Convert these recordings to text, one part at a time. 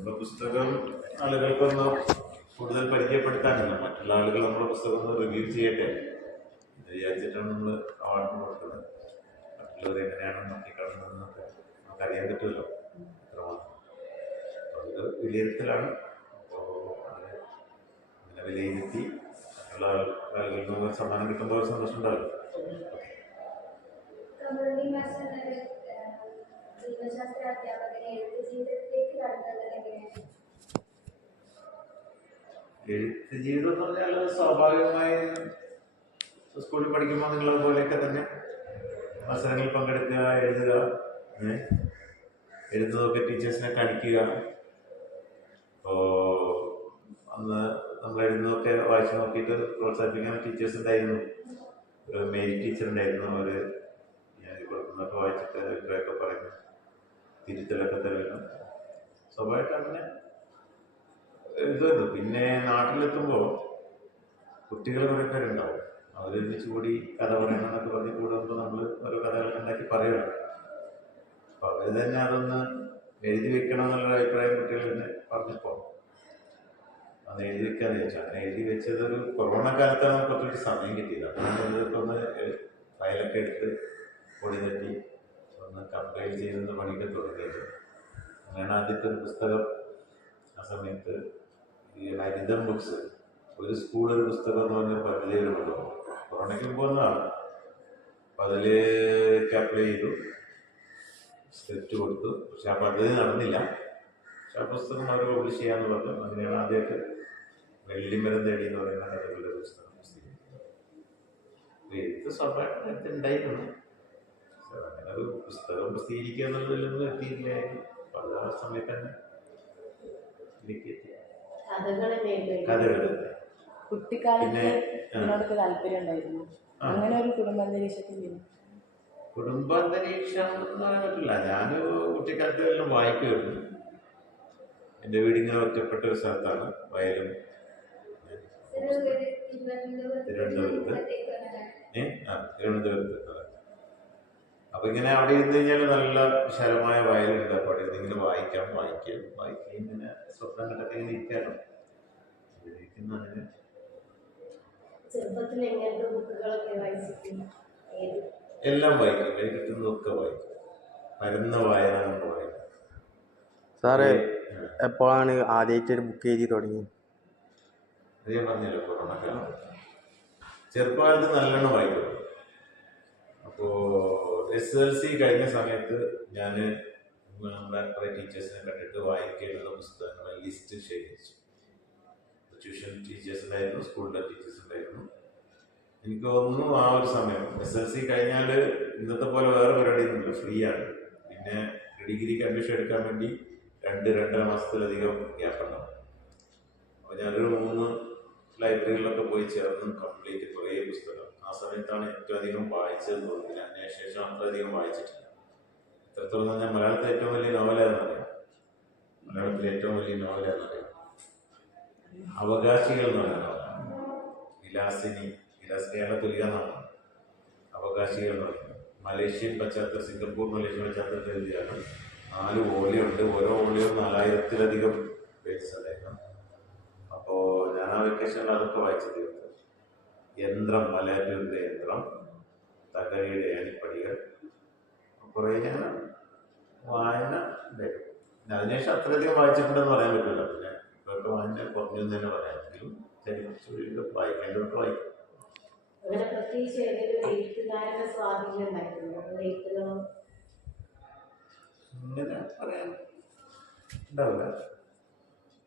നമ്മുടെ പുസ്തകം ആളുകൾക്കൊന്ന് കൂടുതൽ പരിചയപ്പെടുത്താനല്ല, മറ്റുള്ള ആളുകൾ നമ്മുടെ പുസ്തകം ഒന്ന് റിവ്യൂ ചെയ്യട്ടെ എന്ന് വിചാരിച്ചിട്ടാണ് നമ്മൾ അവാർഡ് കൊടുക്കുന്നത്. മറ്റുള്ളവർ എങ്ങനെയാണ് നോക്കിക്കാണുന്നതെന്നൊക്കെ നമുക്കറിയാൻ പറ്റുമല്ലോ എത്രമാത്രം. അതൊരു വിലയിരുത്തലാണ്. അപ്പോൾ അത് അങ്ങനെ വിലയിരുത്തി മറ്റുള്ള ആളുകൾക്ക് നമുക്ക് സമ്മാനം കിട്ടുമ്പോൾ ഒരു സന്തോഷം ഉണ്ടാവില്ല. ജീവശാസ്ത്ര അധ്യാപകനെ എഴുത്ത് ജീവിതത്തിലേക്ക് കടന്നത് എങ്ങനെയാണ്? എഴുത്ത് ജീവിതം എന്ന് പറഞ്ഞാൽ സ്വാഭാവികമായി സ്കൂളിൽ പഠിക്കുമ്പോൾ നിങ്ങളെ പോലെയൊക്കെ തന്നെ മത്സരങ്ങളിൽ പങ്കെടുക്കുക, എഴുതുക, എഴുതുന്നതൊക്കെ ടീച്ചേഴ്സിനെ കാണിക്കുക. അപ്പോൾ അന്ന് നമ്മൾ എഴുതുന്നതൊക്കെ വായിച്ച് നോക്കിയിട്ട് പ്രോത്സാഹിപ്പിക്കാൻ ടീച്ചേഴ്സ് ഉണ്ടായിരുന്നു. ഒരു മേരി ടീച്ചർ ഉണ്ടായിരുന്നു. അവർ ഞാൻ കൊടുക്കുന്നതൊക്കെ വായിച്ചിട്ട് അഭിപ്രായമൊക്കെ പറയുന്നു, തിരുത്തലൊക്കെ തരുന്നു. സ്വാഭാവികമായിട്ട് അങ്ങനെ എഴുതുമായിരുന്നു. പിന്നെ നാട്ടിലെത്തുമ്പോൾ കുട്ടികൾ കുറേ പേരുണ്ടാവും. അവരൊന്നിച്ച് കൂടി കഥ പറയണമെന്നൊക്കെ പറഞ്ഞ് കൂടെ വമ്പോൾ നമ്മൾ ഓരോ കഥകളൊക്കെ ഉണ്ടാക്കി പറയുകയാണ്. അപ്പോൾ അവർ തന്നെ അതൊന്ന് എഴുതി വെക്കണം എന്നുള്ളൊരു അഭിപ്രായം കുട്ടികൾ തന്നെ പറഞ്ഞപ്പോൾ അത് എഴുതി വെക്കാന്ന് ചോദിച്ചാൽ അങ്ങനെ എഴുതി വെച്ചത് ഒരു കൊറോണ കാലത്താണ് നമുക്ക് കുറച്ചൊരു സമയം കിട്ടിയത്. അതാണ് ഇതൊക്കെ ഒന്ന് ഫയലൊക്കെ എടുത്ത് പൊടി തട്ടി ഒന്ന് കമ്പൈൽ ചെയ്യുന്ന പണിയൊക്കെ തുടങ്ങിയത്. അങ്ങനെയാണ് ആദ്യത്തെ ഒരു പുസ്തകം ആ സമയത്ത് ഈ ഹരിതം ബുക്സ് ഒരു സ്കൂളൊരു പുസ്തകം എന്ന് പറഞ്ഞ പദ്ധതി വരുമല്ലോ. കൊറോണയ്ക്ക് മുമ്പ് വന്നതാണ്. അപ്പം അതിലേക്ക് അപ്ലൈ ചെയ്തു, സ്ക്രിപ്റ്റ് കൊടുത്തു. പക്ഷെ ആ പദ്ധതി നടന്നില്ല. പക്ഷെ ആ പുസ്തകം അവർ പബ്ലിഷ് ചെയ്യാന്ന് പറഞ്ഞു. അങ്ങനെയാണ് ആദ്യമായിട്ട് വെള്ളിമരം തേടി എന്ന് പറയുന്ന കഥകളുടെ പുസ്തകം എഴുത്ത് സ്വാഭാവികമായിട്ട് ഉണ്ടായിരുന്നു. അങ്ങനെ ഒരു പുസ്തകം പ്രസിദ്ധീകരിക്കുക എന്നുള്ളതിലൊന്നും എത്തിയില്ലായിരുന്നു. അപ്പോൾ അത് ആ സമയത്ത് തന്നെ കഥകൾ കുട്ടിക്കാലത്ത് ഇതിനോടൊക്കെ താല്പര്യം ഉണ്ടായിരുന്നു. അങ്ങനെ ഒരു കുടുംബാന്തരീക്ഷത്തിൽ കുടുംബാന്തരീക്ഷം എന്ന് പറയാൻ പറ്റില്ല. ഞാൻ കുട്ടിക്കാലത്ത് എല്ലാം വായിക്കുമായിരുന്നു. എൻ്റെ വീടിങ്ങനെ ഒറ്റപ്പെട്ട ഒരു സ്ഥലത്താണ്, വയലും തിരുവനന്തപുരത്ത്. അപ്പൊ ഇങ്ങനെ അവിടെ ഇരുന്ന് കഴിഞ്ഞാൽ നല്ല വിശാലമായ വയലുണ്ട്. അപ്പോൾ അവിടെ ഇങ്ങനെ വായിക്കാം ഇങ്ങനെ സ്വപ്നം കണ്ടൊക്കെ ഇങ്ങനെ ഇരിക്കാനോ ഇരിക്കുന്ന അങ്ങനെ. എല്ലാം വായിക്കും, കൈ കിട്ടുന്നതൊക്കെ വായിക്കും. പരന്ന വായന നമ്മൾ വായിക്കും. സാറേ എപ്പോഴാണ് ആദ്യമായിട്ട് ഒരു ബുക്ക് എഴുതി തുടങ്ങി? അത് ഞാൻ പറഞ്ഞല്ലോ, കൊറോണ കാലം. ചെറുപ്പകാലത്ത് നല്ലോണം വായിക്കും. അപ്പോൾ SSLC കഴിഞ്ഞ സമയത്ത് ഞാൻ നമ്മുടെ കുറേ ടീച്ചേഴ്സിനെ കണ്ടിട്ട് വായിക്കേണ്ടുന്ന പുസ്തകങ്ങളുടെ ലിസ്റ്റ് ശേഖരിച്ചു. ട്യൂഷൻ ടീച്ചേഴ്സ് ഉണ്ടായിരുന്നു, സ്കൂളിലെ ടീച്ചേഴ്സ് ഉണ്ടായിരുന്നു. എനിക്ക് തോന്നുന്നു ആ ഒരു സമയം SSLC കഴിഞ്ഞാൽ ഇന്നത്തെ പോലെ വേറെ പരിപാടിയൊന്നുമില്ല, ഫ്രീ ആണ്. പിന്നെ ഡിഗ്രിക്ക് അഡ്മിഷൻ എടുക്കാൻ വേണ്ടി 2-2.5 മാസത്തിലധികം ഗ്യാപ്പ് ഉണ്ടാവും. അപ്പോൾ ഞാനൊരു 3 ലൈബ്രറികളിലൊക്കെ പോയി ചേർന്ന് കംപ്ലീറ്റ് കുറേ പുസ്തകം. ആ സമയത്താണ് ഏറ്റവും അധികം വായിച്ചതെന്ന് തോന്നുന്നില്ല. അതിനുശേഷം അത്രയധികം വായിച്ചിട്ടില്ല. എത്രത്തോളം ഞാൻ മലയാളത്തിലെ ഏറ്റവും വലിയ നോവലാണെന്നറിയാം. മലയാളത്തിലെ ഏറ്റവും വലിയ നോവലാണെന്നറിയാം അവകാശികൾ എന്ന് പറയുന്ന വിലാസിനിയുടെ തുല്യ നാമം അവകാശികൾ എന്ന് പറയുന്നത്. മലേഷ്യൻ പശ്ചാത്തലം, സിംഗപ്പൂർ മലേഷ്യൻ പശ്ചാത്തലത്തിൽ എഴുതിയാണ്. 4 വോളിയുണ്ട്. ഓരോ വോളിയും 4000-ത്തിലധികം പേജസ് ഉണ്ടായിരുന്നു. അപ്പോൾ ഞാൻ ആ വെക്കേഷനിൽ അതൊക്കെ വായിച്ചു തീർത്തു. യന്ത്രം, മലയാറ്റൂരിൻ്റെ യന്ത്രം, തകഴിയുടെ ഏണിപ്പടികൾ, കുറേ ഞാൻ വായന ഉണ്ടായിരുന്നു. പിന്നെ അതിനുശേഷം അത്രയധികം വായിച്ചിട്ടുണ്ടെന്ന് പറയാൻ പറ്റില്ല. പിന്നെ ഇതൊക്കെ വായന കുറഞ്ഞു എന്ന് തന്നെ പറയാം. എങ്കിലും ചരിത്രമൊക്കെ വായിക്കേണ്ടതൊക്കെ വായിക്കും. ഇങ്ങനെ പറയാൻ ഉണ്ടാവില്ല.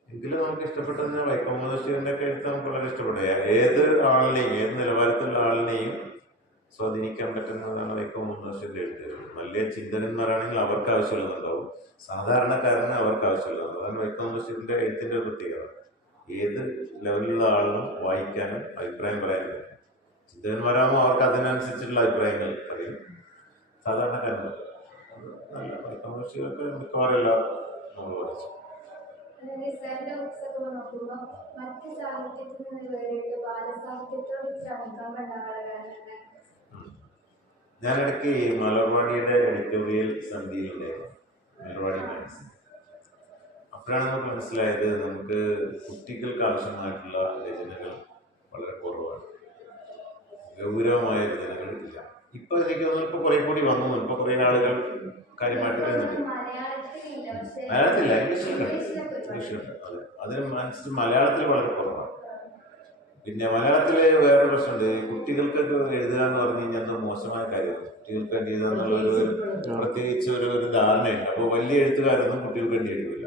എങ്കിലും നമുക്ക് ഇഷ്ടപ്പെട്ടത് വൈക്കം മുഹമ്മദ് ബഷീറിൻ്റെ ഒക്കെ എഴുത്ത് നമുക്ക് വളരെ ഇഷ്ടപ്പെടുക. ഏത് ആളിനെയും, ഏത് നിലവാരത്തിലുള്ള ആളിനെയും സ്വാധീനിക്കാൻ പറ്റുന്നതാണ് വൈക്കം മുഹമ്മദ് ബഷീറിൻ്റെ എഴുത്തുകൾ. വലിയ ചിന്തകന്മാരാണെങ്കിൽ അവർക്ക് ആവശ്യമുള്ളതുണ്ടാവും, സാധാരണക്കാരന് അവർക്ക് ആവശ്യമുള്ളതാണ്. അതാണ് വൈക്കം മുഹമ്മദ് ബഷീറിൻ്റെ എഴുത്തിൻ്റെ ഒരു പ്രത്യേകത. ഏത് ലെവലിലുള്ള ആളിനും വായിക്കാനും അഭിപ്രായം പറയാനും പറ്റും. ചിന്തകന്മാരാകുമ്പോൾ അവർക്ക് അതിനനുസരിച്ചുള്ള അഭിപ്രായങ്ങൾ പറയും. സാധാരണക്കാരന് നല്ല വൈക്കം മുഹമ്മദ് ബഷീറൊക്കെ മിക്കവാറും എല്ലാം നമ്മൾ വായിച്ചു. ഞാനിടയ്ക്ക് മലർവാടിയുടെ എഡിറ്റോറിയൽ സന്ധിയിലുണ്ടായിരുന്നു, മലർവാടി മാഗസിൻ. അപ്പോഴാണ് നമുക്ക് മനസ്സിലായത് നമുക്ക് കുട്ടികൾക്ക് ആവശ്യമായിട്ടുള്ള രചനകൾ വളരെ കുറവാണ്, ഗൗരവമായ രചനകൾ ഇല്ല. ഇപ്പൊ എനിക്ക് തോന്നുന്നു ഇപ്പൊ കുറെ കൂടി വന്നു, ഇപ്പൊ കുറെ ആളുകൾ കാര്യമായിട്ട് വരുന്നുണ്ട്. മലയാളത്തില്ല, ഇംഗ്ലീഷിലുണ്ട്. അതെ, അതിന് മനസ്സിൽ മലയാളത്തിൽ വളരെ കുറവാണ്. പിന്നെ മലയാളത്തിലെ വേറെ പ്രശ്നമുണ്ട്, കുട്ടികൾക്കൊക്കെ എഴുതുക എന്ന് പറഞ്ഞു കഴിഞ്ഞാൽ അത് മോശമായ കാര്യമാണ്. കുട്ടികൾക്ക് വേണ്ടി എഴുതുക എന്നുള്ളൊരു പ്രത്യേകിച്ച് ഒരു ധാരണയുണ്ട്. അപ്പോൾ വലിയ എഴുത്തുകാരൊന്നും കുട്ടികൾക്ക് വേണ്ടി എഴുതില്ല.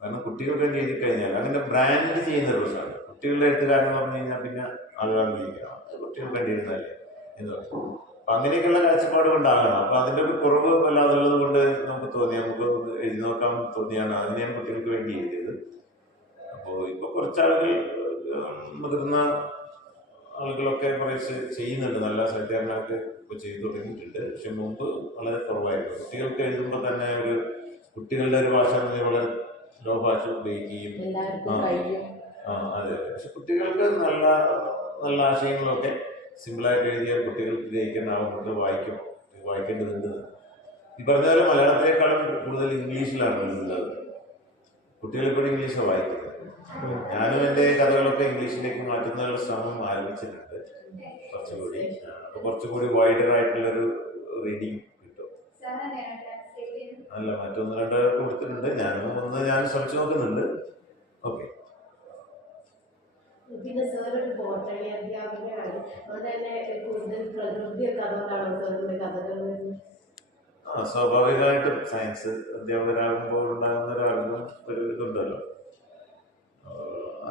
കാരണം കുട്ടികൾക്ക് വേണ്ടി എഴുതി കഴിഞ്ഞാൽ അങ്ങനെ ബ്രാൻഡ് ചെയ്യുന്ന ഒരു പ്രശ്നമാണ്. കുട്ടികളുടെ എഴുത്തുകാരൻ എന്ന് പറഞ്ഞു കഴിഞ്ഞാൽ പിന്നെ ആളുകൾ അംഗീകരിക്കണം, കുട്ടികൾക്ക് വേണ്ടി എഴുതുന്നതല്ലേ എന്ന് പറയും. അപ്പൊ അങ്ങനെയൊക്കെയുള്ള കാഴ്ചപ്പാട് കൊണ്ടാകണം. അപ്പൊ അതിന്റെ ഒരു കുറവ് വല്ലാതുള്ളത് കൊണ്ട് നമുക്ക് തോന്നി, നമുക്ക് എഴുതി നോക്കാൻ തോന്നിയാണ് അതിനെയാണ് കുട്ടികൾക്ക് വേണ്ടി എഴുതിയത്. അപ്പോൾ ഇപ്പൊ കുറച്ചാളുകൾ മുതിർന്ന ആളുകളൊക്കെ കുറേശ്ശെ ചെയ്യുന്നുണ്ട്, നല്ല സാഹിത്യകാരനൊക്കെ ഇപ്പോൾ ചെയ്തു തുടങ്ങിയിട്ടുണ്ട്. പക്ഷെ മുമ്പ് വളരെ കുറവായിരുന്നു. കുട്ടികൾക്ക് എഴുതുമ്പോൾ തന്നെ ഒരു കുട്ടികളുടെ ഒരു ഭാഷ വളരെ ലോ ഭാഷ ഉപയോഗിക്കുകയും അതെ. പക്ഷെ കുട്ടികൾക്ക് നല്ല നല്ല ആശയങ്ങളൊക്കെ സിമ്പിളായിട്ട് എഴുതിയാൽ കുട്ടികൾക്ക് ഗ്രഹിക്കാനാവും, കുട്ടികൾ വായിക്കേണ്ടതുണ്ട്. ഈ പറഞ്ഞ പോലെ മലയാളത്തിനേക്കാളും കൂടുതൽ ഇംഗ്ലീഷിലാണ് എഴുതുന്നത്. കുട്ടികൾ ഇപ്പോൾ ഇംഗ്ലീഷാണ് വായിക്കുന്നത്. ഞാനും എൻ്റെ കഥകളൊക്കെ ഇംഗ്ലീഷിലേക്ക് മാറ്റുന്നതിനുള്ള ശ്രമം ആരംഭിച്ചിട്ടുണ്ട് കുറച്ചുകൂടി. അപ്പോൾ കുറച്ചുകൂടി വൈഡർ ആയിട്ടുള്ളൊരു റീഡിങ് കിട്ടും. അല്ല, മറ്റൊന്ന് രണ്ട് കൊടുത്തിട്ടുണ്ട്, ഞാൻ ശ്രമിച്ചു നോക്കുന്നുണ്ട്. ഓക്കെ. പിന്നെ സാർ ഒരു ബോട്ടണി അധ്യാപകനാണ്, അതുകൊണ്ട് തന്നെ കൂടുതൽ പ്രകൃതിയൊക്കെ അതുകൊണ്ടാണ് സാറിന്റെ കഥകൾ. സ്വാഭാവികമായിട്ടും സയൻസ് അധ്യാപകരാകുമ്പോൾ ഉണ്ടാകുന്ന ഒരാളും ഒരു ഇതുണ്ടല്ലോ,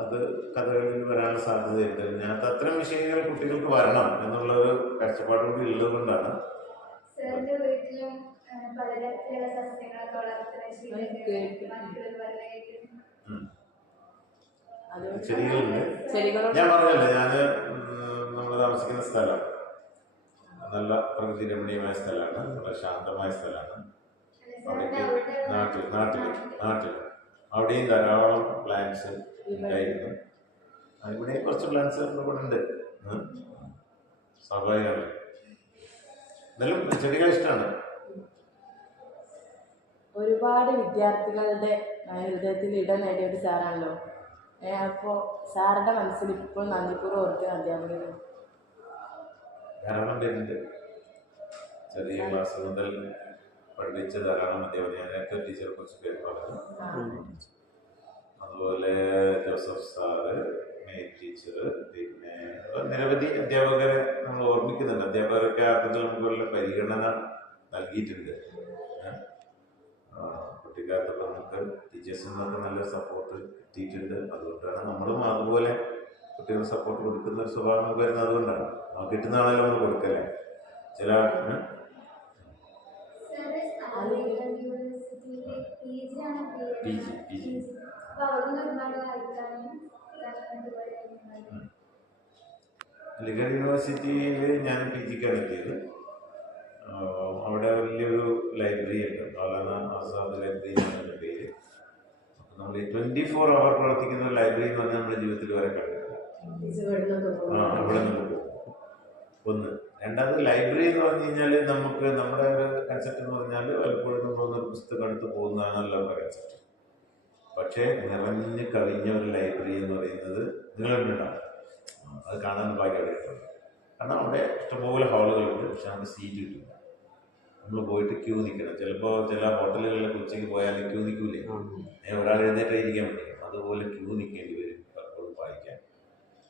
അത് കഥകളിൽ വരാനുള്ള സാധ്യതയുണ്ട്. ഇതിനകത്ത് അത്തരം വിഷയങ്ങൾ കുട്ടികൾക്ക് വരണം എന്നുള്ള ഒരു കാഴ്ചപ്പാട് കൂടി ഉള്ളത് കൊണ്ടാണ്. ചെടികളുണ്ട്. ഞാൻ പറഞ്ഞല്ലേ, നമ്മൾ താമസിക്കുന്ന സ്ഥലം നല്ല പ്രകൃതി രമണീയമായ സ്ഥലമാണ്, വളരെ ശാന്തമായ സ്ഥലമാണ്. അവിടേക്ക് നാട്ടിൽ അവിടെയും ധാരാളം പ്ലാന്റ്സ് ഉണ്ടായിരുന്നു. ഇവിടെ കുറച്ച് പ്ലാന്റ്സ് ഇവിടെ ഉണ്ട്, സ്വാഭാവികമാണ്. എന്നാലും ചെടികൾ ഇഷ്ടമാണ്. ഒരുപാട് വിദ്യാർത്ഥികളുടെ ഹൃദയത്തിൽ ഇടം നേടിയ ഒരു സാറാണല്ലോ. അപ്പോൾ സാറിന്റെ മനസ്സിൽ ഇപ്പോൾ നന്ദിപൂർവ്വം ഓർക്കുന്ന അധ്യാപകർ ധാരാളം പേരുണ്ട്. ചെറിയ ക്ലാസ് മുതൽ പഠിപ്പിച്ച ധാരാളം അധ്യാപകർ. ഞാൻ നേരത്തെ ടീച്ചറെ കുറിച്ച് പേര് പറഞ്ഞു. അതുപോലെ ജോസഫ് സാറ്, മെയിൻ ടീച്ചർ, പിന്നെ നിരവധി അധ്യാപകരെ നമ്മൾ ഓർമ്മിക്കുന്നുണ്ട്. അധ്യാപകരൊക്കെ ആർക്കും നമുക്ക് വലിയ പരിഗണന നൽകിയിട്ടുണ്ട്. കുട്ടിക്കാലത്തൊക്കെ നമുക്ക് ടീച്ചേഴ്സിൽ നിന്നൊക്കെ നല്ല സപ്പോർട്ട് കിട്ടിയിട്ടുണ്ട്. അതുകൊണ്ടാണ് നമ്മളും അതുപോലെ കുട്ടികൾക്ക് സപ്പോർട്ട് കൊടുക്കുന്ന ഒരു സ്വഭാവം നമുക്ക് വരുന്നത്. അതുകൊണ്ടാണ് നമുക്ക് കിട്ടുന്നതാണല്ലോ നമ്മൾ കൊടുക്കല്ലേ. ചില അലിഗഡ് യൂണിവേഴ്സിറ്റിയിൽ ഞാൻ PGക്കാണ് എത്തിയത്. അവിടെ വലിയൊരു ലൈബ്രറി ഉണ്ട്, മൗലാന ആസാദ് ലൈബ്രറി എന്നാണ് പേര്. അപ്പം നമ്മൾ 24 hour പ്രവർത്തിക്കുന്ന ഒരു ലൈബ്രറി എന്ന് പറഞ്ഞാൽ നമ്മുടെ ജീവിതത്തിൽ വരെ കണ്ടിട്ടില്ല. അവിടെ നമ്മൾ പോകും. ഒന്ന്. രണ്ടാമത് ലൈബ്രറി എന്ന് പറഞ്ഞു കഴിഞ്ഞാൽ നമുക്ക് നമ്മുടെ ഒരു കൺസെപ്റ്റ് എന്ന് പറഞ്ഞാൽ പലപ്പോഴും നമ്മളൊന്നൊരു പുസ്തകം എടുത്ത് പോകുന്നതാണല്ലോ നമ്മുടെ കൺസെപ്റ്റ്. പക്ഷേ നിറഞ്ഞ് കവിഞ്ഞ ഒരു ലൈബ്രറി എന്ന് പറയുന്നത് നിങ്ങളുണ്ടാവും. അത് കാണാൻ ഭാഗ്യം കിട്ടും. കാരണം അവിടെ ഇഷ്ടംപോലെ ഹാളുകളുണ്ട്, പക്ഷെ നമുക്ക് സീറ്റ് കിട്ടില്ല. നമ്മൾ പോയിട്ട് ക്യൂ നിൽക്കണം. ചിലപ്പോൾ ചില ഹോട്ടലുകളിലൊക്കെ ഉച്ചയ്ക്ക് പോയാൽ ക്യൂ നിൽക്കൂലേ, ഒരാൾ എഴുന്നേറ്റ് ഇരിക്കാൻ പറ്റും. അതുപോലെ ക്യൂ നിൽക്കേണ്ടി വരും പലപ്പോഴും വായിക്കാൻ.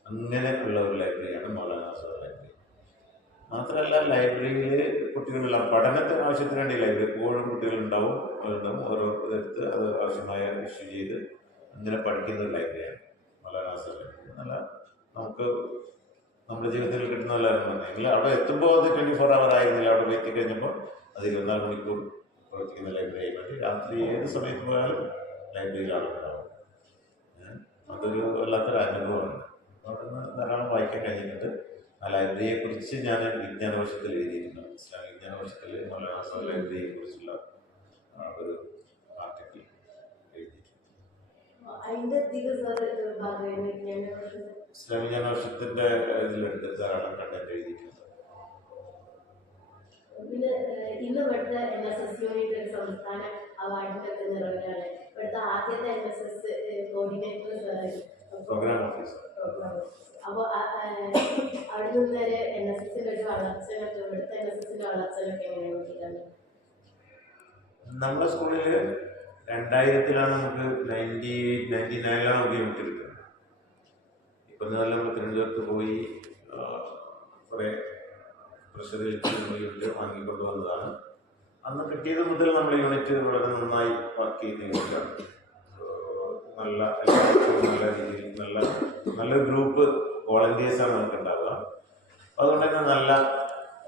അങ്ങനെ ഉള്ള ഒരു ലൈബ്രറിയാണ് മൗലാന ആസാദ് ലൈബ്രറി. മാത്രമല്ല ലൈബ്രറിയിൽ കുട്ടികളുള്ള പഠനത്തിന് ആവശ്യത്തിന് വേണ്ടി ലൈബ്രറി എപ്പോഴും കുട്ടികളുണ്ടാവും. ഓരോ എടുത്ത് അത് ആവശ്യമായ ഇഷ്യൂ ചെയ്ത് അങ്ങനെ പഠിക്കുന്ന ഒരു ലൈബ്രറിയാണ് മൗലാന ആസാദ് ലൈബ്രറി. നല്ല നമുക്ക് നമ്മുടെ ജീവിതത്തിൽ കിട്ടുന്ന എല്ലാവരും എങ്കിൽ അവിടെ എത്തുമ്പോൾ അത് 24 hour ആയിരുന്നില്ല. അവിടെ പോയി എത്തിക്കഴിഞ്ഞപ്പോൾ അത് 24 മണിക്കൂർ പ്രവർത്തിക്കുന്ന ലൈബ്രറി ആയി വേണ്ടി രാത്രി ഏത് സമയത്ത് പോയാലും ലൈബ്രറിയിൽ ആളുണ്ടാവും. അതൊരു വല്ലാത്തൊരു അനുഭവമാണ്. അവിടെ നിന്ന് ധാരാളം വായിക്കാൻ കഴിഞ്ഞിട്ടുണ്ട്. ആ ലൈബ്രറിയെ കുറിച്ച് ഞാൻ വിജ്ഞാനവർഷത്തിൽ എഴുതിയിട്ടുണ്ട്. ഇസ്ലാമിക് വിജ്ഞാനവർഷത്തിൽ മൗലാന ആസാദ് ലൈബ്രറിയെ കുറിച്ചുള്ള ഒരു ആർട്ടിക്കിൾ എഴുതിയിട്ടുണ്ട്. ഇസ്ലാമിക് വിജ്ഞാനവർഷത്തിന്റെ ഇതിലുണ്ട്, ധാരാളം കണ്ടന്റ് എഴുതിയിട്ടുണ്ട്. പിന്നെ ഇന്ന് ഇവിടുത്തെ NSS യൂണിറ്റ് സംസ്ഥാന അവാർഡിനൊക്കെ നിറവിലാണ്. ഇവിടുത്തെ ആദ്യ ആദ്യത്തെ NSS കോർഡിനേറ്റർ സാറായിരുന്നു. Programme officer. അപ്പോൾ അവിടെ നിന്ന് ഒരു NSSന്റെ ഒരു വളർച്ചയൊക്കെ ഇവിടുത്തെ NSSന്റെ വളർച്ചയൊക്കെ എങ്ങനെയാണ് നോക്കിയിട്ടാണ്? നമ്മുടെ സ്കൂളിൽ 2000-ലാണ് നമുക്ക് 99-ലാണ് നമുക്ക് യൂണിറ്റ് കിട്ടുന്നത്. ഇപ്പം നല്ല നമ്മൾ തിരുവനന്തപുരത്ത് പോയി കുറേ പ്രഷർ യൂണിറ്റ് വാങ്ങിക്കൊണ്ട് വന്നതാണ്. അന്ന് കിട്ടിയത് മുതൽ നമ്മൾ യൂണിറ്റ് വളരെ നന്നായി വർക്ക് ചെയ്യുന്ന യൂണിറ്റാണ്. നല്ല രീതിയിൽ നല്ലൊരു ഗ്രൂപ്പ് വോളണ്ടിയേഴ്സാണ് നമുക്ക് ഉണ്ടാവുക. അതുകൊണ്ട് തന്നെ നല്ല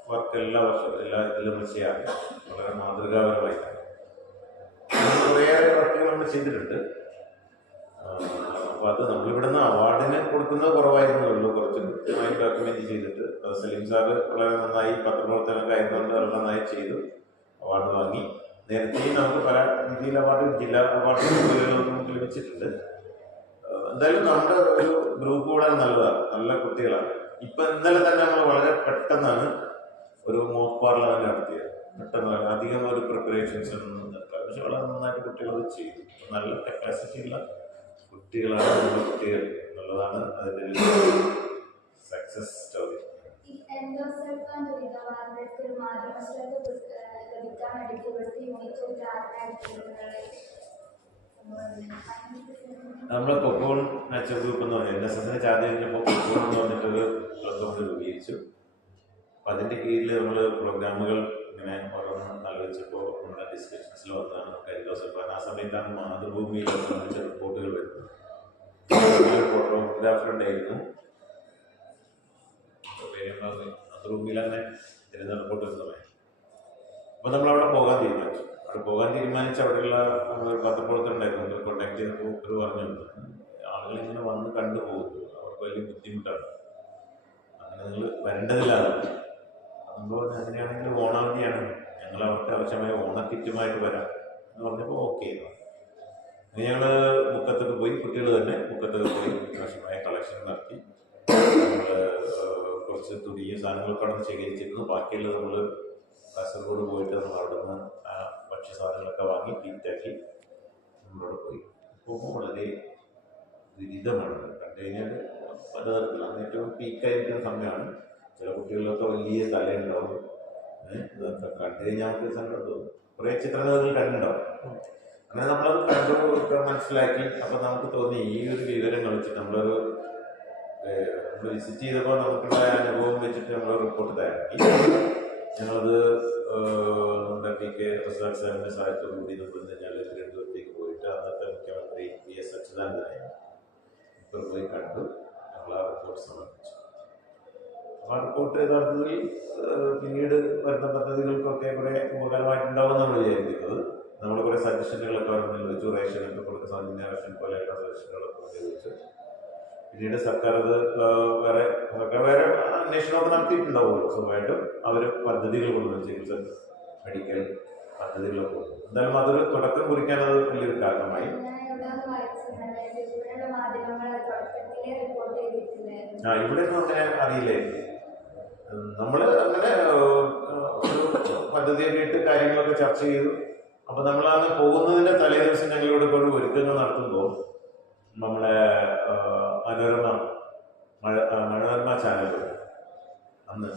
വർക്ക് എല്ലാ വർഷവും ഇതിലും നമ്മൾ ചെയ്യാറുണ്ട്. വളരെ മാതൃകാപരമായിട്ടാണ് കുറേയേറെ വർക്കുകൾ നമ്മൾ ചെയ്തിട്ടുണ്ട്. അപ്പോൾ അത് നമ്മളിവിടുന്ന് അവാർഡിന് കൊടുക്കുന്നത് കുറവായിരുന്നേ ഉള്ളൂ. കുറച്ച് കൃത്യമായി ഡോക്യുമെന്റ് ചെയ്തിട്ട് സലീം സാറ് വളരെ നന്നായി പത്രപ്രവർത്തനമൊക്കെ ആയതുകൊണ്ട് വളരെ നന്നായി ചെയ്തു, അവാർഡ് വാങ്ങി. നേരത്തെ നമുക്ക് പല രീതിയിൽ അവാർഡ്, ജില്ലാ അവാർഡ് നമുക്ക് ലഭിച്ചിട്ടുണ്ട്. എന്തായാലും നമ്മുടെ ഒരു ഗ്രൂപ്പ് കൂടെ നല്ലതാണ്, നല്ല കുട്ടികളാണ്. ഇന്നലെ തന്നെ നമ്മൾ വളരെ പെട്ടെന്നാണ് ഒരു മോക്ക് പാർലമെന്റ് നടത്തിയത്. പെട്ടെന്ന് അധികം ഒരു പ്രിപ്പറേഷൻസ് ഒന്നും നടത്താം, പക്ഷെ വളരെ നന്നായിട്ട് കുട്ടികൾ അത് ചെയ്തു. നല്ല കപ്പാസിറ്റി ഉള്ള കുട്ടികളാണ് നമ്മുടെ കുട്ടികൾ എന്നുള്ളതാണ് അതിൻ്റെ സക്സസ് സ്റ്റോറി. നമ്മളെ കൊക്കോൺ നാച്ചുറൽ ഗ്രൂപ്പ് എന്ന് പറഞ്ഞാൽ NSSനെ ചാർജ് കഴിഞ്ഞപ്പോൾ കൊക്കോൺ എന്ന് പറഞ്ഞിട്ടൊരു ക്ലബ് രൂപീകരിച്ചു. അപ്പം അതിൻ്റെ കീഴിൽ നമ്മൾ പ്രോഗ്രാമുകൾ ഇങ്ങനെ ഓരോന്ന് ആലോചിച്ചപ്പോൾ നമ്മുടെ ഡിസ്കഷൻസിൽ വന്നതാണ് കരിദോസപ്പാൻ. ആ സമയത്താണ് മാതൃഭൂമിയെ സംബന്ധിച്ച റിപ്പോർട്ടുകൾ വരുന്നത്. ഫോട്ടോഗ്രാഫർ ഉണ്ടായിരുന്നു, മാതൃഭൂമിയിൽ തന്നെ വരുന്ന റിപ്പോർട്ട് വരുന്ന സമയം. അപ്പോൾ നമ്മളവിടെ പോകാൻ തീരുമാനിച്ചു. അവിടെയുള്ള നമ്മളൊരു പത്രപ്രവർത്തനം കോണ്ടാക്ട് ചെയ്തപ്പോൾ ഒരു പറഞ്ഞു, ആളുകളിങ്ങനെ വന്ന് കണ്ടുപോകും, അവർക്ക് വലിയ ബുദ്ധിമുട്ടാണ്, അങ്ങനെ നിങ്ങൾ വരേണ്ടതില്ലാതെ. നമ്മൾ അങ്ങനെയാണെങ്കിൽ ഓണാവധിയാണ്, ഞങ്ങൾ അവർക്ക് ആവശ്യമായ ഓണക്കിറ്റുമായിട്ട് വരാം എന്ന് പറഞ്ഞപ്പോൾ ഓക്കെ. ഞങ്ങൾ മുക്കത്തൊക്കെ പോയി, കുട്ടികൾ തന്നെ മുക്കത്തൊക്കെ പോയി ആവശ്യമായ കളക്ഷൻ നടത്തി. നമ്മൾ കുറച്ച് തുണിയും സാധനങ്ങളൊക്കെ അവിടെ നിന്ന് ശേഖരിച്ചിരുന്നു. ബാക്കിയുള്ളത് നമ്മൾ കാസർഗോഡ് പോയിട്ട് നമ്മൾ അവിടെ നിന്ന് ആ ഭക്ഷ്യസാധനങ്ങളൊക്കെ വാങ്ങി കിറ്റാക്കി നമ്മളവിടെ പോയി. പോകുമ്പോൾ വളരെ ദുരിതമാണ്. കണ്ടു കഴിഞ്ഞാൽ പലതരത്തിൽ അന്ന് ഏറ്റവും പീക്കായിരിക്കുന്ന സമയമാണ്. ചില കുട്ടികളിലൊക്കെ വലിയ തലയുണ്ടാവും. ഇതൊക്കെ കണ്ടു കഴിഞ്ഞാൽ നമുക്ക് സങ്കടം തോന്നും. കുറേ ചിത്രങ്ങൾ കണ്ടുണ്ടാവും. അങ്ങനെ നമ്മളത് കണ്ടു മനസ്സിലാക്കി. അപ്പം നമുക്ക് തോന്നി ഈ ഒരു വിവരങ്ങൾ വെച്ചിട്ട് നമ്മൾ വിസിറ്റ് ചെയ്തപ്പോൾ നമുക്കുണ്ടായ അനുഭവം വെച്ചിട്ട് നമ്മൾ റിപ്പോർട്ട് തയ്യാറാക്കി. ഞങ്ങളത് നമ്മുടെ PK പ്രസാദ് സാറിൻ്റെ സഹായത്തോടുകൂടി നമ്മൾ ഞങ്ങൾ തിരുവനന്തപുരത്തേക്ക് പോയിട്ട് അന്നത്തെ മുഖ്യമന്ത്രി PS അച്യുതാനന്ദനായിരുന്നു. ഇപ്പോൾ പോയി കണ്ടു. ഞങ്ങൾ ആ റിപ്പോർട്ട് സമർപ്പിച്ചു. ആ റിപ്പോർട്ട് യഥാർത്ഥത്തിൽ പിന്നീട് വരുന്ന പദ്ധതികൾക്കൊക്കെ കുറേ ഉപകാരമായിട്ടുണ്ടാവും നമ്മൾ വിചാരിക്കുന്നത്. നമ്മൾ കുറേ സജഷനുകളൊക്കെ പറഞ്ഞു വെച്ചു. റേഷനൊക്കെ കൊടുക്കുന്ന സൗജന്യ റേഷൻ പോലെയുള്ള സജഷനുകളൊക്കെ ഉപയോഗിച്ചു. പിന്നീട് സർക്കാർ അത് വേറെ അന്വേഷണമൊക്കെ നടത്തിയിട്ടുണ്ടാവുമല്ലോ. സ്വന്തമായിട്ടും അവർ പദ്ധതികൾ കൊണ്ടുവന്നു, ചികിത്സ മെഡിക്കൽ പദ്ധതികളൊക്കെ കൊണ്ടു. എന്തായാലും അതൊരു തുടക്കം കുറിക്കാൻ അത് വലിയൊരു കാരണമായി. ഇവിടെ ഒന്നും അങ്ങനെ അറിയില്ലായിരുന്നു. നമ്മൾ അങ്ങനെ ഒരു പദ്ധതിയൊക്കെ ഇട്ട് കാര്യങ്ങളൊക്കെ ചർച്ച ചെയ്തു. അപ്പം നമ്മളന്ന് പോകുന്നതിൻ്റെ തലേ ദിവസം ഞങ്ങളിവിടെ ഒരു ഒരുക്കങ്ങൾ നടത്തുമ്പോൾ നമ്മളെ മനോരമ ചാനലുകൾ അന്ന്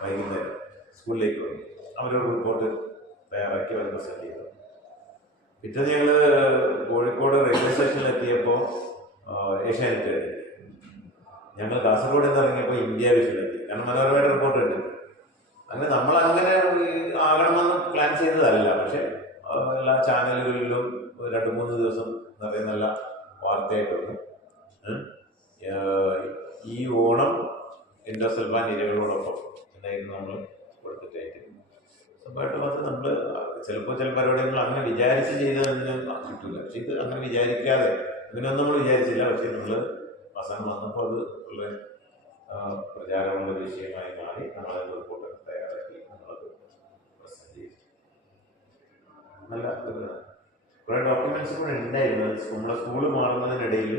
വൈകുന്നേരം സ്കൂളിലേക്ക് വന്നു. അവരൊരു റിപ്പോർട്ട് തയ്യാറാക്കി അവർ പ്രസൻറ്റ് ചെയ്തു. പിറ്റേന്ന് ഞങ്ങൾ കോഴിക്കോട് റെയിൽവേ സ്റ്റേഷനിൽ എത്തിയപ്പോൾ ഏഷ്യാനെറ്റ് എത്തി. ഞങ്ങൾ കാസർഗോഡ് നിന്ന് ഇറങ്ങിയപ്പോൾ ഇന്ത്യ വിഷനിലെത്തി. കാരണം മനോരമയുടെ റിപ്പോർട്ട് ഉണ്ട്. അങ്ങനെ നമ്മളങ്ങനെ ആകണമെന്ന് പ്ലാൻ ചെയ്തതല്ല. പക്ഷെ എല്ലാ ചാനലുകളിലും 2-3 ദിവസം നിറയെ നല്ല വാർത്തയായിട്ടുണ്ട്. ഈ ഓണം എൻഡോസൾഫാൻ ഇരകളോടൊപ്പം എന്നായിരുന്നു നമ്മൾ കൊടുത്തിട്ടായിട്ട്. സ്വന്തമായിട്ട് വന്ന് നമ്മൾ ചിലപ്പോൾ ചില പരിപാടികൾ അങ്ങനെ വിചാരിച്ച് ചെയ്തതൊന്നും കിട്ടില്ല. പക്ഷെ ഇത് അങ്ങനെ വിചാരിക്കാതെ, അങ്ങനെയൊന്നും നമ്മൾ വിചാരിച്ചില്ല. പക്ഷെ നമ്മൾ അവസാനം വന്നപ്പോൾ അത് വളരെ പ്രചാരമുള്ള വിഷയമായി മാറി. നമ്മളത് റിപ്പോർട്ടൊക്കെ തയ്യാറാക്കി നമ്മളത് പ്രസന്റ് ചെയ്തു. നല്ല കുറേ ഡോക്യുമെന്റ്സ് കൂടെ ഉണ്ടായിരുന്നു. നമ്മളെ സ്കൂള് മാറുന്നതിനിടയിൽ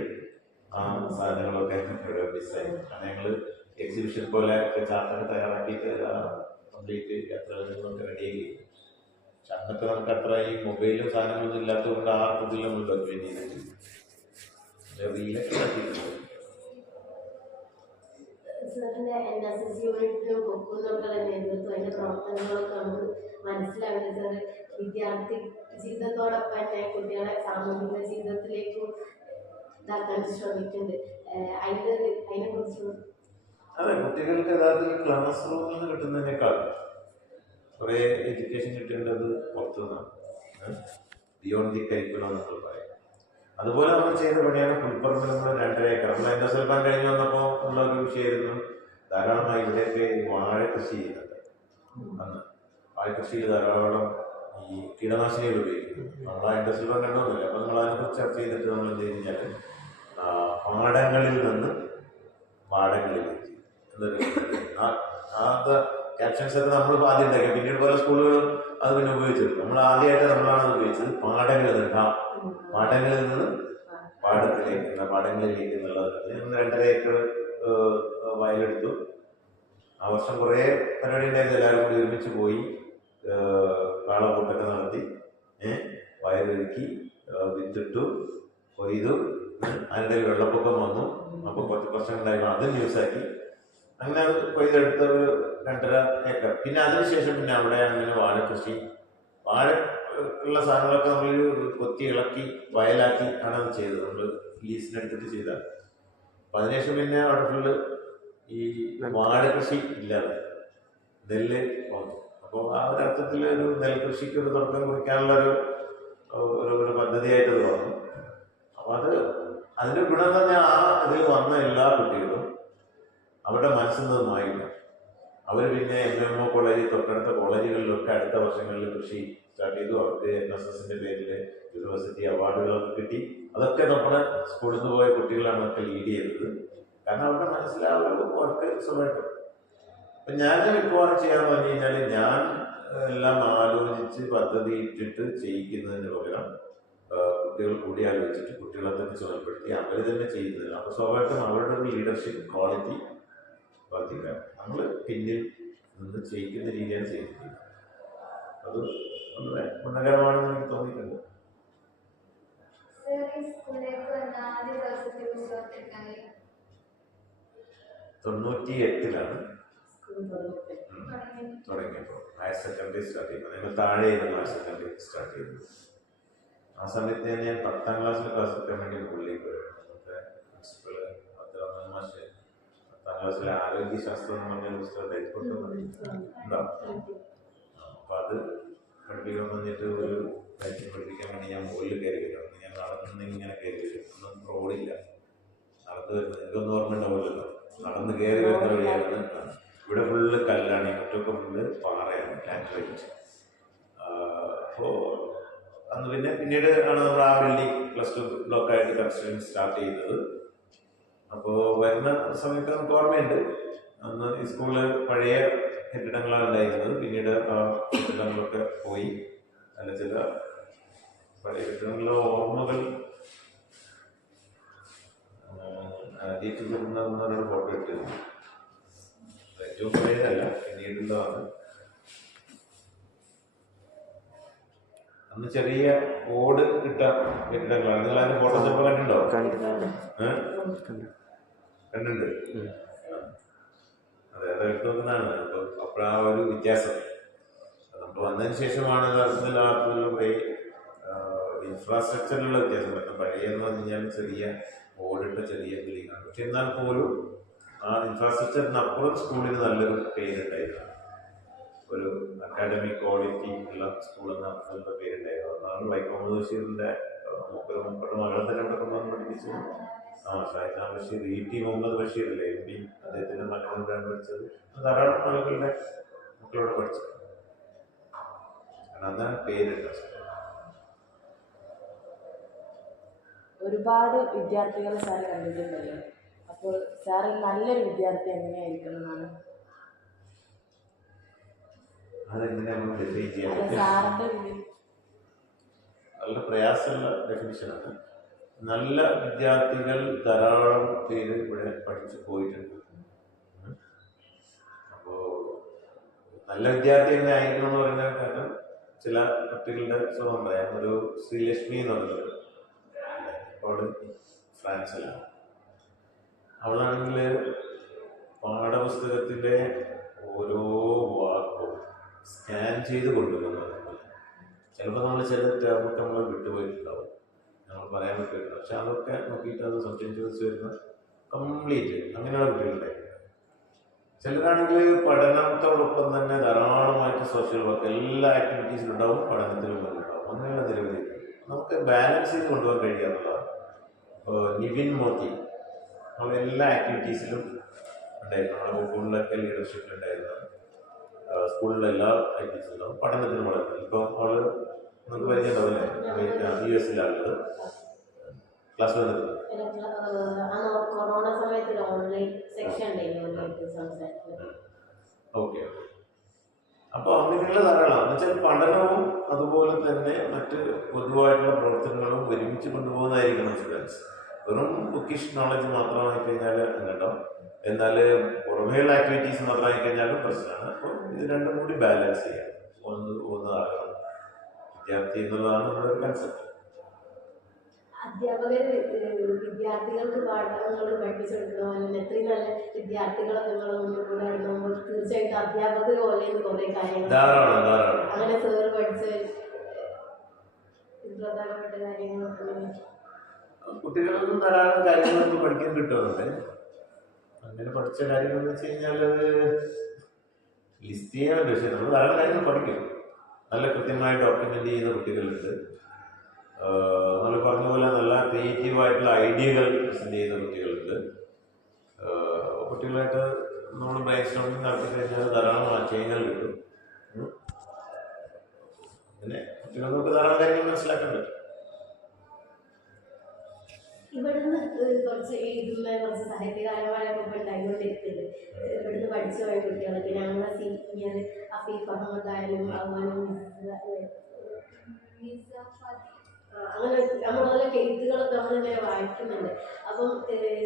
ആ സാധനങ്ങളൊക്കെ ഇവിടെ മിസ്സായി. കാരണം ഞങ്ങൾ എക്സിബിഷൻ പോലെ ചാർട്ടൊക്കെ തയ്യാറാക്കിയിട്ട് കംപ്ലീറ്റ് യാത്രകളൊക്കെ റെഡിയാക്കി. അന്നൊക്കെ നമുക്ക് അത്ര ഈ മൊബൈലും സാധനങ്ങളൊന്നും ഇല്ലാത്തത് കൊണ്ട് ആ ഇതിൽ നമ്മൾ ഡോക്യുമെന്റ് ചെയ്തിട്ടുണ്ട്. റീലൊക്കെ ആക്കിയിട്ടുണ്ട്. സാറിന്റെ NSS യൂണിറ്റിലും കൊക്കുന്നൊക്കെ നേതൃത്വം അതിന്റെ പ്രവർത്തനങ്ങളൊക്കെ നമുക്ക് മനസ്സിലാവുന്നത് സാറ് വിദ്യാർത്ഥി ജീവിതത്തോടൊപ്പം തന്നെ കുട്ടികളെ സാമൂഹിക ജീവിതത്തിലേക്കും ഇതാക്കാൻ ശ്രമിക്കുന്നുണ്ട്. അതിനെ കുറിച്ച് അതെ, കുട്ടികൾക്ക് യഥാർത്ഥത്തിൽ ക്ലാസ് റൂമിൽ നിന്ന് കിട്ടുന്നതിനേക്കാൾ കുറേ എഡ്യൂക്കേഷൻ കിട്ടേണ്ടത് പുറത്തുനിന്നാണ്. ബിയോണ്ട് ദി കരിക്കുലം നമ്മൾ പറയും. അതുപോലെ നമ്മൾ ചെയ്ത പണിയാണ് പുൽപ്പറമ്പിൽ നമ്മൾ 2.5 ഏക്കർ നമ്മൾ എൻ്റെ സ്വൽപ്പം കഴിഞ്ഞ് വന്നപ്പോൾ ഉള്ള ഒരു വിഷയമായിരുന്നു. ധാരാളമായി ഇവിടെയൊക്കെ വാഴ കൃഷി ചെയ്യുന്നുണ്ട്. അന്ന് വാഴ കൃഷിയിൽ ധാരാളം ഈ കീടനാശിനികൾ ഉപയോഗിക്കുന്നു. നമ്മൾ അതിൻ്റെ സ്വൽപ്പം കണ്ടൊന്നുമില്ല. അപ്പം നമ്മൾ അതിനെക്കുറിച്ച് ചർച്ച ചെയ്തിട്ട് നമ്മൾ എന്ത് ചെയ്ത് കഴിഞ്ഞാൽ പാടങ്ങളിൽ നിന്ന് പാടങ്ങളിലേക്ക് അത് ക്യാപ്ഷൻസ് ഒക്കെ നമ്മൾ ആദ്യം ഉണ്ടാക്കി. പിന്നീട് പല സ്കൂളുകളും അത് പിന്നെ ഉപയോഗിച്ചത്. നമ്മൾ ആദ്യമായിട്ട് നമ്മളാണ് ഉപയോഗിച്ചത് പാടങ്ങളിൽ നിന്ന് പാടങ്ങളിലേക്ക് എന്നുള്ളത്. 2.5 ഏക്കർ വയലെടുത്തു. ആ വർഷം കുറേ പരിപാടി ഉണ്ടായിരുന്നു. എല്ലാവരും കൂടി ഒരുമിച്ച് പോയി കാളക്കൂട്ടൊക്കെ നടത്തി വയലൊരുക്കി വിത്തിട്ടു കൊയ്തു. അതിൻ്റെ വെള്ളപ്പൊക്കം വന്നു. അപ്പോൾ കുറച്ച് പ്രശ്നങ്ങളുണ്ടായിരുന്നു. അത് ന്യൂസാക്കി. അങ്ങനെ അത് കൊയ്തെടുത്ത ഒരു 2.5 ഏക്കർ. പിന്നെ അതിനുശേഷം പിന്നെ അവിടെ അങ്ങനെ വാഴ കൃഷി വാഴ ഉള്ള സാധനങ്ങളൊക്കെ നമ്മൾ കൊത്തി ഇളക്കി വയലാക്കി ആണ് അത് ചെയ്തത്. നമ്മൾ ലീസിനെടുത്തിട്ട് ചെയ്ത. അപ്പം അതിനുശേഷം പിന്നെ അവിടെ ഫുള്ള് ഈ വാഴ കൃഷി ഇല്ലാതെ നെല്ല് വന്നു. അപ്പോൾ ആ ഒരു അർത്ഥത്തിൽ ഒരു നെൽകൃഷിക്ക് ഒരു തുടക്കം കുറിക്കാനുള്ള ഒരു പദ്ധതിയായിട്ട് അത് വന്നു. അപ്പോൾ അതിൻ്റെ ഗുണം എന്ന് പറഞ്ഞാൽ ആ അതിൽ വന്ന എല്ലാ കുട്ടികളും അവരുടെ മനസ്സിൽ നിന്ന് മായില്ല. അവർ പിന്നെ MMO കോളേജ് തൊട്ടടുത്ത കോളേജുകളിലൊക്കെ അടുത്ത വർഷങ്ങളിൽ കൃഷി സ്റ്റാർട്ട് ചെയ്തു. അവർക്ക് NSSന്റെ പേരിൽ യൂണിവേഴ്സിറ്റി അവാർഡുകളൊക്കെ കിട്ടി. അതൊക്കെ നമ്മുടെ സ്കൂളിൽ നിന്ന് പോയ കുട്ടികളാണ് അതൊക്കെ ലീഡ് ചെയ്തത്. കാരണം അവരുടെ മനസ്സിൽ ആ ഒരു വർക്ക് സുഖമായിട്ട്. അപ്പം ഞാൻ മിക്കവാറും ചെയ്യാന്ന് പറഞ്ഞു കഴിഞ്ഞാൽ ഞാൻ എല്ലാം ആലോചിച്ച് പദ്ധതി ഇട്ടിട്ട് ചെയ്യിക്കുന്നതിന് പകരം കുട്ടികൾ കൂടി ആലോചിച്ചിട്ട് കുട്ടികളെ തന്നെ ചുമതലപ്പെടുത്തി അവർ തന്നെ ചെയ്യുന്നത്. അപ്പോൾ സ്വാഭാവികമായിട്ടും അവരുടെ ഒരു ലീഡർഷിപ്പ് ക്വാളിറ്റി വർദ്ധിക്കാം. നമ്മൾ പിന്നിൽ നിന്ന് ചെയ്യിക്കുന്ന രീതിയാണ് ചെയ്യുന്നത്. അത് വളരെ ഗുണകരമാണെന്ന് എനിക്ക് തോന്നിയിട്ടുണ്ട്. സ്കൂളിലേക്ക് വന്ന ആദ്യ ദിവസത്തെ ഉത്സവത്തിനായി 98-ലാണ് തുടങ്ങിയപ്പോൾ ഹയർ സെക്കൻഡറി സ്റ്റാർട്ട് ചെയ്യുന്നത്. ഞങ്ങൾ താഴെയായിരുന്നു ഹയർ സെക്കൻഡറി സ്റ്റാർട്ട് ചെയ്തത്. ആ സമയത്ത് തന്നെ ഞാൻ 10ാം ക്ലാസ്സിൽ ക്ലാസ് എടുക്കാൻ വേണ്ടി ഉള്ളിലേക്ക് വരും. നമ്മുടെ പ്രിൻസിപ്പള് അബ്ദുറഹ്മാൻ മാഷ് 10ാം ക്ലാസ്സിലെ ആരോഗ്യശാസ്ത്രം എന്ന് പറഞ്ഞ പുസ്തകം ഉണ്ടാവും. അപ്പം അത് പഠിപ്പിക്കാൻ വന്നിട്ട് ഒരു കാര്യം പഠിപ്പിക്കാൻ വേണ്ടി ഞാൻ മുകളിൽ കയറി വരും. ഞാൻ നടന്ന് ഇങ്ങനെ കയറി വരും. ഒന്നും റോഡില്ല. നടന്നു വരുന്നത് എനിക്കൊന്നും ഓർമ്മ ഉണ്ടാവില്ലല്ലോ. നടന്ന് കയറി വരുന്ന വഴിയാണ്. ഇവിടെ ഫുള്ള് കല്ലാണ്. ഈ മുറ്റൊക്കെ ഫുള്ള് പാറയാണ്, ലാൻഡ്ലൈറ്റ്. അപ്പോൾ അന്ന് പിന്നീട് ആണ് നമ്മൾ ആ ബിൽഡി +2 ബ്ലോക്കായിട്ട് കൺസ്ട്രക്ഷൻ സ്റ്റാർട്ട് ചെയ്യുന്നത്. അപ്പോൾ വരുന്ന സമയത്ത് നമുക്ക് ഓർമ്മയുണ്ട്. അന്ന് ഈ സ്കൂള് പഴയ കെട്ടിടങ്ങളാണ് ഉണ്ടായിരുന്നത്. പിന്നീട് ആ കെട്ടിടങ്ങളൊക്കെ പോയി. അല്ല ചില പഴയ കെട്ടിടങ്ങളിലെ ഓർമ്മകൾ ആദ്യമായിട്ട് കിട്ടുന്ന ഫോട്ടോ ഇട്ട് ഏറ്റവും പഴയതല്ല, പിന്നീടുള്ളതാണ്. അന്ന് ചെറിയ ഓട് ഇട്ട കെട്ടിടങ്ങളാണ്. നിങ്ങൾ അതിന് ഫോട്ടോ ചിലപ്പോൾ കണ്ടിട്ടുണ്ടോ? കണ്ടുണ്ട്. അതെ, അത് എടുത്തു നോക്കുന്നതാണ്. അപ്പോഴാ ഒരു വ്യത്യാസം നമ്മൾ വന്നതിന് ശേഷമാണ് യഥാർത്ഥത്തിൽ ആ കുറേ ഇൻഫ്രാസ്ട്രക്ചറിലുള്ള വ്യത്യാസം വരുന്നത്. പഴയെന്ന് പറഞ്ഞു കഴിഞ്ഞാൽ ചെറിയ ഓടിട്ട ചെറിയ ബിൽഡിങ്ങാണ്. പക്ഷെ എന്നാൽ പോലും ആ ഇൻഫ്രാസ്ട്രക്ചറിനപ്പുറം സ്കൂളിന് നല്ലൊരു പേരുണ്ടായിരുന്നു. ഒരു അക്കാഡമിക് ക്വാളിറ്റി ഉള്ള സ്കൂൾ എന്ന പേരുണ്ടായിരുന്നു. അതാണ് വൈക്കം മുഹമ്മദ് ബഷീറിൻ്റെ മുപ്പരുടെ മകളെ തന്നെ ഇവിടെ കൊണ്ടുവന്ന് പഠിപ്പിച്ചു. ഷാഹിദ് ബഷീർ, E.T. മുഹമ്മദ് ബഷീർ അല്ലേ MP, അദ്ദേഹത്തിൻ്റെ മക്കളിവിടെയാണ് പഠിച്ചത്. ധാരാളം ആളുകളുടെ മക്കളോട് പഠിച്ചത്. കാരണം അതാണ് പേരുണ്ട്. ഒരുപാട് വിദ്യാർത്ഥികളെ സാറ് കണ്ടിട്ടുണ്ടല്ലോ. അപ്പോൾ സാറ് നല്ലൊരു വിദ്യാർത്ഥി എങ്ങനെയായിരിക്കണം എന്നാണ് അതെങ്ങനെയാണ് നമ്മൾ ഡിഫൈൻ ചെയ്യാൻ പറ്റും? സാറിൻ്റെ വളരെ പ്രയാസമുള്ള ഡെഫിനിഷനാണ്. നല്ല വിദ്യാർത്ഥികൾ ധാരാളം പേര് ഇവിടെ പഠിച്ചു പോയിട്ടുണ്ട്. അപ്പോൾ നല്ല വിദ്യാർത്ഥി എങ്ങനെ ആയിരിക്കണം എന്ന് പറയുന്ന കാരണം ചില കുട്ടികളുടെ സ്വഭാവം പറയാം. ഒരു ശ്രീലക്ഷ്മി എന്ന് പറഞ്ഞൊരു അവള് ഫ്രാൻസിലാണ്. അവളാണെങ്കിൽ പാഠപുസ്തകത്തിൻ്റെ ഓരോ വാക്കും സ്കാൻ ചെയ്ത് കൊണ്ടുപോകുന്നത്. ചിലപ്പോൾ നമ്മൾ ചില ടേമൊക്കെ നമ്മൾ വിട്ടുപോയിട്ടുണ്ടാവും, നമ്മൾ പറയാൻ വിട്ടുപോയിട്ടുണ്ടാവും. പക്ഷെ അതൊക്കെ നോക്കിയിട്ട് അത് സംശയം ചോദിച്ച് വരുന്ന കംപ്ലീറ്റ് അങ്ങനെയുള്ള കുട്ടികളുണ്ടായിട്ടുണ്ട്. ചിലരാണെങ്കിൽ പഠനത്തോടൊപ്പം തന്നെ ധാരാളമായിട്ട് സോഷ്യൽ വർക്ക് എല്ലാ ആക്ടിവിറ്റീസിലും ഉണ്ടാവും, പഠനത്തിലും ഉണ്ടാവും. അങ്ങനെയുള്ള നിരവധി നമുക്ക് ബാലൻസ് ചെയ്ത് കൊണ്ടുപോകാൻ കഴിയുക എന്നുള്ളതാണ്. ഇപ്പോൾ നിവിൻ മോത്തി നമ്മൾ എല്ലാ ആക്ടിവിറ്റീസിലും ഉണ്ടായിരുന്നു. നമ്മുടെ സ്കൂളിലൊക്കെ ലീഡർഷിപ്പ് ഉണ്ടായിരുന്നു. സ്കൂളിലെ എല്ലാ ആക്ടിവിറ്റീസും ഉണ്ടാവും, പഠനത്തിനും വളരെ. ഇപ്പോൾ അവള് നമുക്ക് പരിചയമുണ്ടാവില്ലേ, US-ലാണുള്ളത്, ക്ലാസ് വന്നിട്ടുണ്ട്. കൊറോണ സമയത്ത് ഓൺലൈൻ സെക്ഷൻ ഉണ്ടായിരുന്നു സംസാരിക്കുന്നത്. ഓക്കെ. അപ്പോൾ അങ്ങനെയുള്ള ധാരാളം എന്ന് വെച്ചാൽ പഠനവും അതുപോലെ തന്നെ മറ്റ് പൊതുവായിട്ടുള്ള പ്രവർത്തനങ്ങളും ഒരുമിച്ച് കൊണ്ടുപോകുന്നതായിരിക്കണം സ്റ്റുഡൻസ്. വെറും ബുക്കിഷ് നോളജ് മാത്രമായി കഴിഞ്ഞാൽ അങ്ങനെയുണ്ടാവും, എന്നാൽ പുറമേയുള്ള ആക്ടിവിറ്റീസ് മാത്രമായി കഴിഞ്ഞാലും പ്രശ്നമാണ്. അപ്പോൾ ഇത് രണ്ടും കൂടി ബാലൻസ് ചെയ്യാം, പോകുന്നതാകണം വിദ്യാർത്ഥി എന്നുള്ളതാണ് നമ്മുടെ ഒരു കൺസെപ്റ്റ്. അധ്യാപകർ വിദ്യാർത്ഥികൾക്ക് പാഠങ്ങൾ പഠിപ്പിച്ചെടുക്കുന്ന പോലെ എത്രയും നല്ല വിദ്യാർത്ഥികളൊക്കെ നിങ്ങളുടെ മുന്നിൽ കൂടെ നടന്നുമ്പോൾ തീർച്ചയായിട്ടും അധ്യാപകർ പോലെ കുറേ കാര്യങ്ങൾ അങ്ങനെ സാറ് പഠിച്ച പ്രധാനപ്പെട്ട കാര്യങ്ങളൊക്കെ കുട്ടികളൊന്നും ധാരാളം കാര്യങ്ങളൊക്കെ പഠിക്കാൻ കിട്ടുന്നുണ്ട്. അങ്ങനെ പഠിച്ച കാര്യങ്ങൾ എന്ന് വെച്ച് കഴിഞ്ഞാൽ അത് ലിസ്റ്റ് ചെയ്യാൻ വേണ്ടി, പക്ഷേ നമ്മൾ ധാരാളം കാര്യങ്ങൾ പഠിക്കും. നല്ല കൃത്യമായി ഡോക്യുമെന്റ് ചെയ്യുന്ന കുട്ടികളുണ്ട്. നമ്മൾ പറഞ്ഞ പോലെ നല്ല ക്രിയേറ്റീവായിട്ടുള്ള ഐഡിയകൾ പ്രസന്റ് ചെയ്യുന്ന കുട്ടികളുണ്ട്. കുട്ടികളായിട്ട് നമ്മൾ ബ്രെയിൻ സ്റ്റോമിങ് നടത്തി കഴിഞ്ഞാൽ ധാരാളം ആശയങ്ങൾ കിട്ടും. അങ്ങനെ കുട്ടികൾ നമുക്ക് ധാരാളം കാര്യങ്ങൾ മനസ്സിലാക്കാൻ പറ്റും. ഇവിടുന്ന് കുറച്ച് എഴുതുന്ന കുറച്ച് സാഹിത്യകാരന്മാരൊക്കെ ഇപ്പോൾ ഉണ്ടായിക്കൊണ്ടിരിക്കുന്നത്. ഇവിടുന്ന് പഠിച്ചു പോയ കുട്ടികളൊക്കെ ഞങ്ങളുടെ സീനിയർ അഫീഫ് അഹമ്മദ് ആയാലും അങ്ങനെ നമ്മളതുപോലെ എഴുത്തുകളൊക്കെ നമ്മളിങ്ങനെ വായിക്കുന്നുണ്ട്. അപ്പം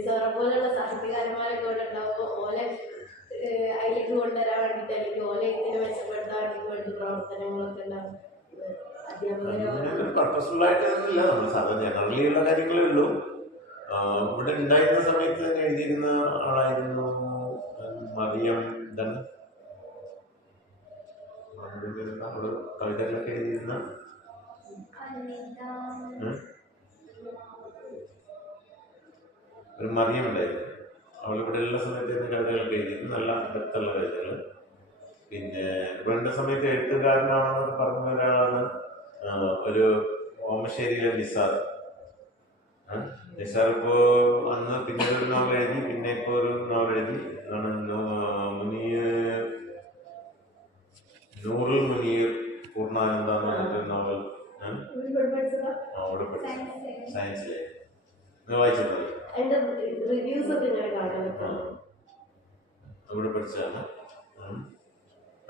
സാറെ പോലെയുള്ള സാഹിത്യകാരന്മാരൊക്കെ ഇവിടെ ഉണ്ടാകുമ്പോൾ ഓലെ അതിലേക്ക് കൊണ്ടുവരാൻ വേണ്ടിയിട്ട് അല്ലെങ്കിൽ ഓലെ എഴുത്തിനെ മെച്ചപ്പെടുത്താൻ വേണ്ടിയിട്ട് വേണ്ട പ്രവർത്തനങ്ങളൊക്കെ ഉണ്ടാകും. പർപ്പസ്ഫുള്ളായിട്ടൊന്നുമില്ല, നമ്മൾ സാധാരണ ജനറലി ഉള്ള കാര്യങ്ങളേ ഉള്ളൂ. ഇവിടെ ഉണ്ടായിരുന്ന സമയത്ത് തന്നെ എഴുതിയിരുന്ന ആളായിരുന്നു മറിയം. എന്താണ് നമ്മള് കവിതകളൊക്കെ എഴുതിയിരുന്ന ഒരു മറിയം ഉണ്ടായിരുന്നു. അവളിവിടെ ഉള്ള സമയത്ത് കവിതകളൊക്കെ എഴുതിയിരുന്നു, നല്ല അടുത്തുള്ള കവിതകൾ. പിന്നെ വേണ്ട സമയത്ത് എഴുത്തുകാരനാണെന്നൊക്കെ പറഞ്ഞ ഒരാളാണ് ഒരു ഓമശ്ശേരിയിലെ നിസാർ. നിസാർ ഇപ്പോൾ അന്ന് പിന്നെ ഒരു നോവൽ എഴുതി, പിന്നെ ഇപ്പോൾ ഒരു നോവൽ എഴുതി ആണ് നൂറുൽ മുനീർ പൂർണ്ണാനന്ദ എന്ന് പറഞ്ഞൊരു നോവൽ. അവിടെ പഠിച്ചു സയൻസിലെ വായിച്ചത് അവിടെ പഠിച്ചതാണ്.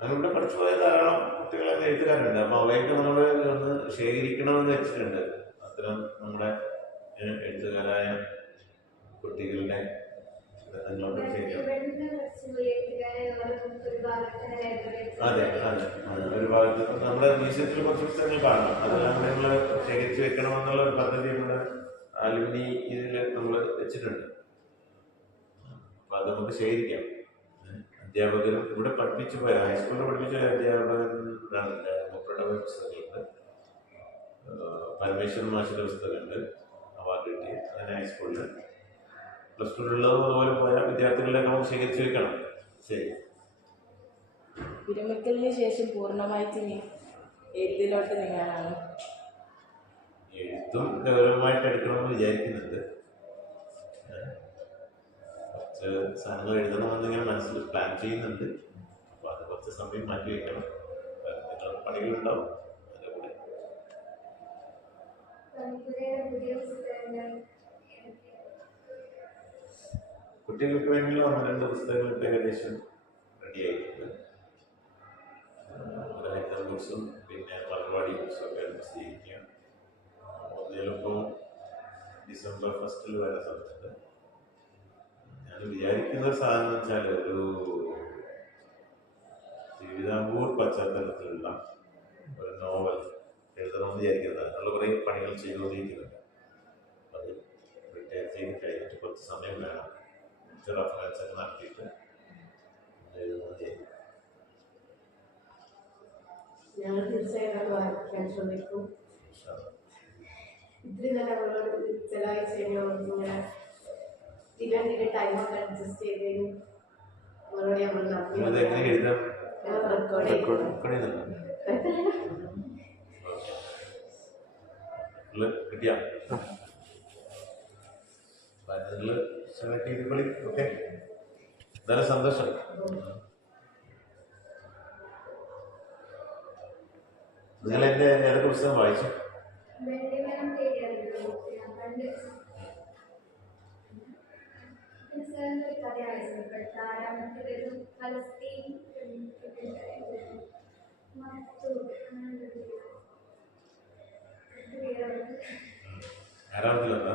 അതിലൂടെ പഠിച്ചു പോയ ധാരാളം കുട്ടികളെ എഴുത്തുകാരുണ്ട്. അപ്പോൾ അവയൊക്കെ നമ്മൾ ഒന്ന് ശേഖരിക്കണമെന്ന് വെച്ചിട്ടുണ്ട്. അത്തരം നമ്മുടെ എഴുത്തുകാരായ കുട്ടികളുടെ ബന്ധങ്ങളൊക്കെ ശേഖരിക്കണം. അതെ അതെ, ഒരു ഭാഗത്ത് നമ്മുടെ മ്യൂസിയത്തിൽ കുറച്ച് പുസ്തകങ്ങൾ കാണണം. അതെല്ലാം നമ്മൾ ശേഖരിച്ച് വെക്കണമെന്നുള്ള ഒരു പദ്ധതി നമ്മുടെ അലുമിനി ഇതിൽ നമ്മൾ വെച്ചിട്ടുണ്ട്. അപ്പോൾ അത് നമുക്ക് ശേഖരിക്കാം. അധ്യാപകരും ഇവിടെ പഠിപ്പിച്ചു പോയ ഹൈസ്കൂളിൽ പഠിപ്പിച്ച അധ്യാപകരുടെ പുസ്തകങ്ങളുണ്ട്. പരമേശ്വരൻ മാഷിൻ്റെ പുസ്തകമുണ്ട്, അവാർഡ് കിട്ടി. അങ്ങനെ ഹൈസ്കൂളിൽ പ്ലസ് ടുവിലുള്ളതും അതുപോലെ പോയ വിദ്യാർത്ഥികളിലേക്ക് നമുക്ക് ശേഖരിച്ച് വെക്കണം. ശരി. വിരമിക്കലിന് ശേഷം പൂർണ്ണമായിട്ട് എഴുത്തിലോട്ട് നീങ്ങാനാണ്. എഴുത്തും ഗൗരവമായിട്ട് എടുക്കണമെന്ന് വിചാരിക്കുന്നുണ്ട്. കുറച്ച് സാധനങ്ങൾ എഴുതണമെന്നിങ്ങനെ മനസ്സിൽ പ്ലാൻ ചെയ്യുന്നുണ്ട്. അപ്പോൾ അത് കുറച്ച് സമയം മാറ്റി വയ്ക്കണം. പണികളുണ്ടാവും. അതിൻ്റെ കൂടെ കുട്ടികൾക്ക് വേണ്ടിയുള്ള 1-2 പുസ്തകങ്ങൾ ഇപ്പോൾ ഏകദേശം റെഡി ആയിട്ടുണ്ട്. ഹരിത ബുക്സും പിന്നെ മലർവാടി ബുക്സും ഒക്കെ പ്രസിദ്ധീകരിക്കുക. ചിലപ്പോൾ ഡിസംബർ 1 വരെ സമയത്ത് ഞാൻ വിചാരിക്കുന്ന സാധനം എന്ന് വെച്ചാൽ ഒരു തിരുവിതാംകൂർ പശ്ചാത്തലത്തിലുള്ള ഒരു നോവൽ എഴുതണമെന്ന് വിചാരിക്കുന്നത്. അതിനുള്ള കുറേ പണികൾ ചെയ്തുകൊണ്ടിരിക്കുന്നുണ്ട്. അത് റിട്ടയർ ചെയ്ത് കഴിഞ്ഞിട്ട് കുറച്ച് സമയം വേണം. കുറച്ച് റെഫറൻസ് ഒക്കെ നടത്തിയിട്ട് എഴുതുന്നത് ചെയ്യും. ഞങ്ങൾ തീർച്ചയായിട്ടും അത് വായിക്കാൻ ശ്രമിക്കും. ഇത്രയും തന്നെ നമ്മളോട് ചിലവാഴ്ച ഇങ്ങനെ ഇതിൻ്റെ ടൈമൊക്കെ അഡ്ജസ്റ്റ് ചെയ്തതിന് അവരോട് നമ്മൾ നിങ്ങളിത് എങ്ങനെ എഴുതാം? റെക്കോർഡ് കിട്ടിയാ നിങ്ങൾ സെലക്ട് ചെയ്തോളി. ഓക്കെ, എന്തായാലും സന്തോഷം. നിങ്ങൾ എൻ്റെ ഏതൊക്കെ പുസ്തകം വായിച്ചു? വെള്ളിമരം തേടിയറിഞ്ഞു ഞാൻ പണ്ട്. പിന്നെ സാറിൻ്റെ ഒരു കഥ ആവശ്യപ്പെട്ട ആരാമത്തിലൊരു ഫലസ്തീൻ ആരാമത്തിലെന്താ?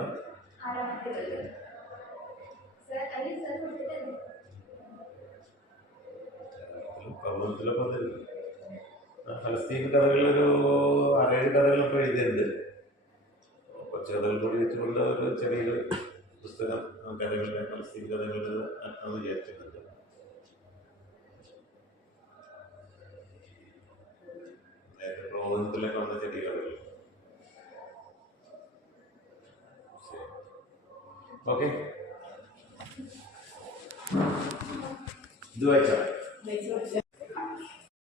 ആരാമത്തിലുള്ളത് സാർ അതിൽ സാർ കൊടുത്തിട്ടല്ലേ പ്രബോധനത്തിലൊക്കെ ഫലസ്തീൻ കഥകളിലൊരു 6-7 കഥകളൊക്കെ എഴുതിയിട്ടുണ്ട്. കുറച്ച് കഥകൾ കൂടി വെച്ചുകൊണ്ട് ഒരു ചെറിയൊരു പുസ്തകം കഥകളുടെ ഫലസ്തീൻ കഥകളുടെ ആക്കാമെന്ന് വിചാരിച്ചിട്ടുണ്ട്. നേരത്തെ പ്രബോധനത്തിലൊക്കെ വന്ന ചെറിയ കഥകൾ. ഓക്കെ, ഇത് വായിച്ചാൽ